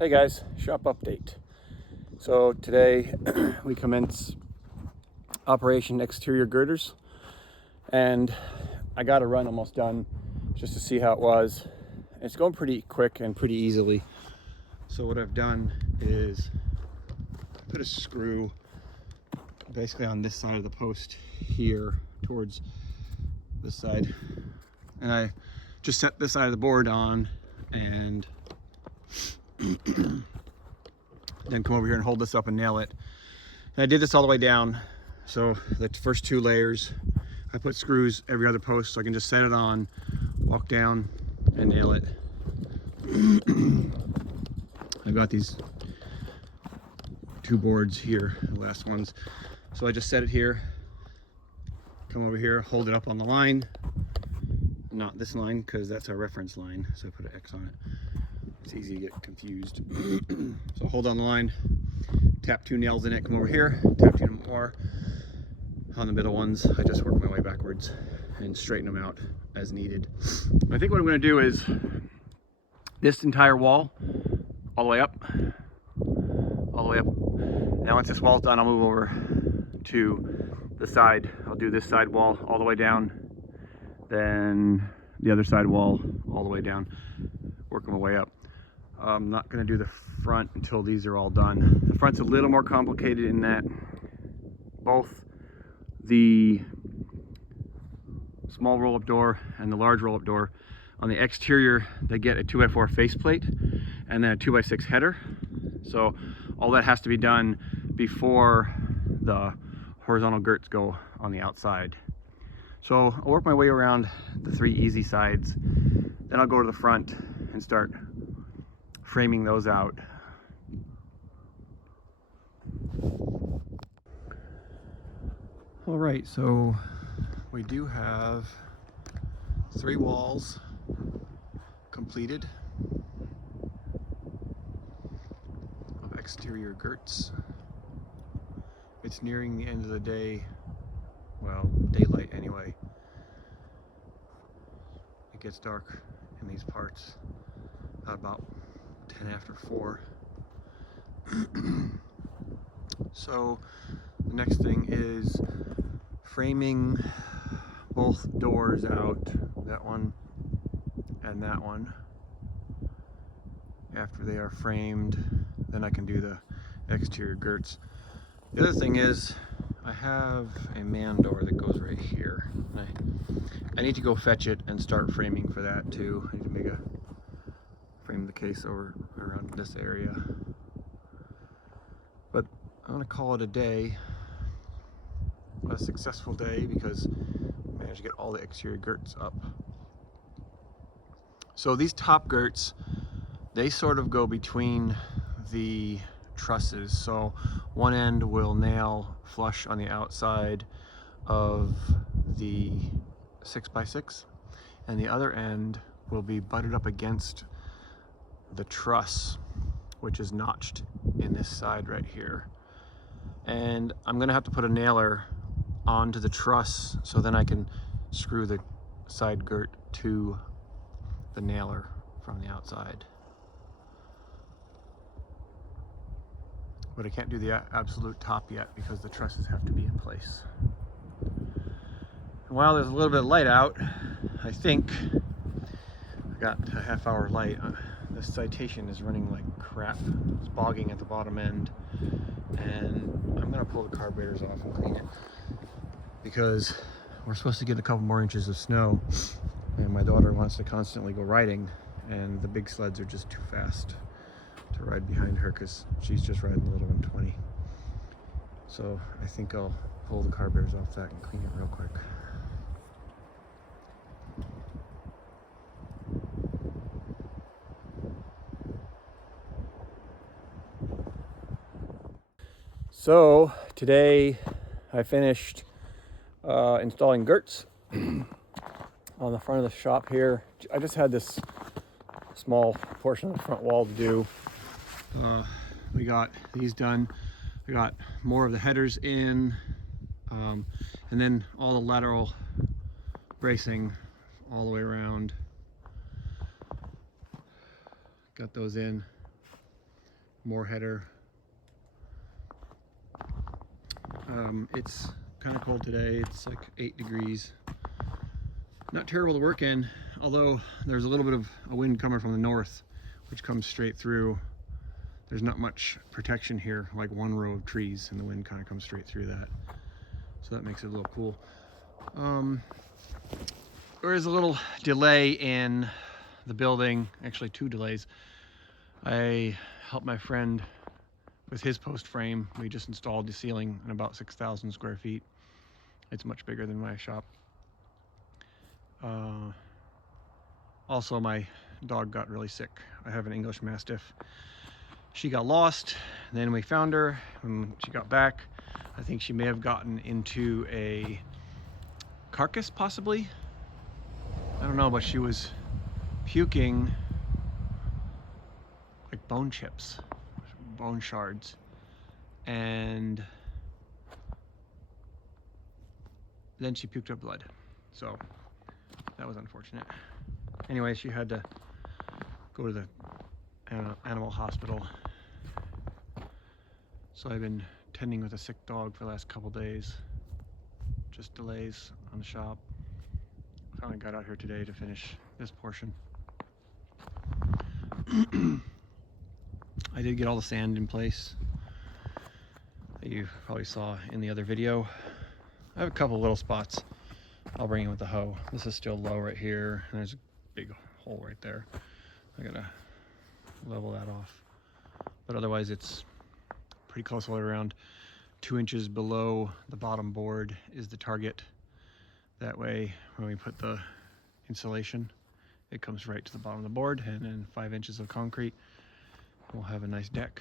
Hey guys, shop update. So today we commence Operation Exterior Girders, and I got a run almost done just to see how it was. It's going pretty quick and pretty easily. So what I've done is put a screw basically on this side of the post here towards this side, and I just set this side of the board on and then come over here and hold this up and nail it. And I did this all the way down. So the first two layers, I put screws every other post so I can just set it on, walk down and nail it. I've got these two boards here, the last ones. So I just set it here, come over here, hold it up on the line. Not this line, because that's our reference line. So I put an X on it. It's easy to get confused. So hold on the line, tap two nails in it, come over here, tap two more. On the middle ones, I just work my way backwards and straighten them out as needed. I think what I'm going to do is this entire wall, all the way up, all the way up. Now once this wall's done, I'll move over to the side. I'll do this side wall all the way down, then the other side wall all the way down, working my way up. I'm not going to do the front until these are all done. The front's a little more complicated in that both the small roll-up door and the large roll-up door, on the exterior they get a 2x4 faceplate and then a 2x6 header. So all that has to be done before the horizontal girts go on the outside. So I'll work my way around the three easy sides, then I'll go to the front and start framing those out. All right, so we do have three walls completed of exterior girts. It's nearing the end of the day, well, daylight anyway. It gets dark in these parts at about 10 after 4. So the next thing is framing both doors out, that one and that one. After they are framed, then I can do the exterior girts. The other thing is I have a man door that goes right here. I need to go fetch it and start framing for that too. I need to make a frame the case over around this area. But I'm gonna call it a day, a successful day, because I managed to get all the exterior girts up. So these top girts, they sort of go between the trusses. So one end will nail flush on the outside of the 6x6, and the other end will be butted up against the truss, which is notched in this side right here. And I'm gonna have to put a nailer onto the truss so then I can screw the side girt to the nailer from the outside. But I can't do the absolute top yet because the trusses have to be in place. And while there's a little bit of light out, I think I got a half-hour light. The citation is running like crap. It's bogging at the bottom end, and I'm gonna pull the carburetors off and clean it because we're supposed to get a couple more inches of snow, and my daughter wants to constantly go riding, and the big sleds are just too fast to ride behind her because she's just riding the little 120. So I think I'll pull the carburetors off that and clean it real quick. So today I finished installing girts on the front of the shop here. I just had this small portion of the front wall to do. We got these done. We got more of the headers in, and then all the lateral bracing all the way around. Got those in. more header. It's kind of cold today. It's like 8 degrees. Not terrible to work in, although there's a little bit of a wind coming from the north, which comes straight through. There's not much protection here, like one row of trees, and the wind kind of comes straight through that. So that makes it a little cool. There is a little delay in the building, actually 2 delays. I helped my friend with his post frame. We just installed the ceiling in about 6,000 square feet. It's much bigger than my shop. Also, my dog got really sick. I have an English Mastiff. She got lost, then we found her. When she got back, I think she may have gotten into a carcass, possibly. I don't know, but she was puking like bone chips, bone shards, and then she puked up blood. So that was unfortunate. Anyway, she had to go to the animal hospital. So I've been tending with a sick dog for the last couple days. Just delays on the shop. Finally got out here today to finish this portion. I did get all the sand in place that you probably saw in the other video. I have a couple little spots I'll bring in with the hoe. This is still low right here, and there's a big hole right there. I gotta level that off. But otherwise it's pretty close all the way around. 2 inches below the bottom board is the target. That way, when we put the insulation, it comes right to the bottom of the board, and then 5 inches of concrete, we'll have a nice deck.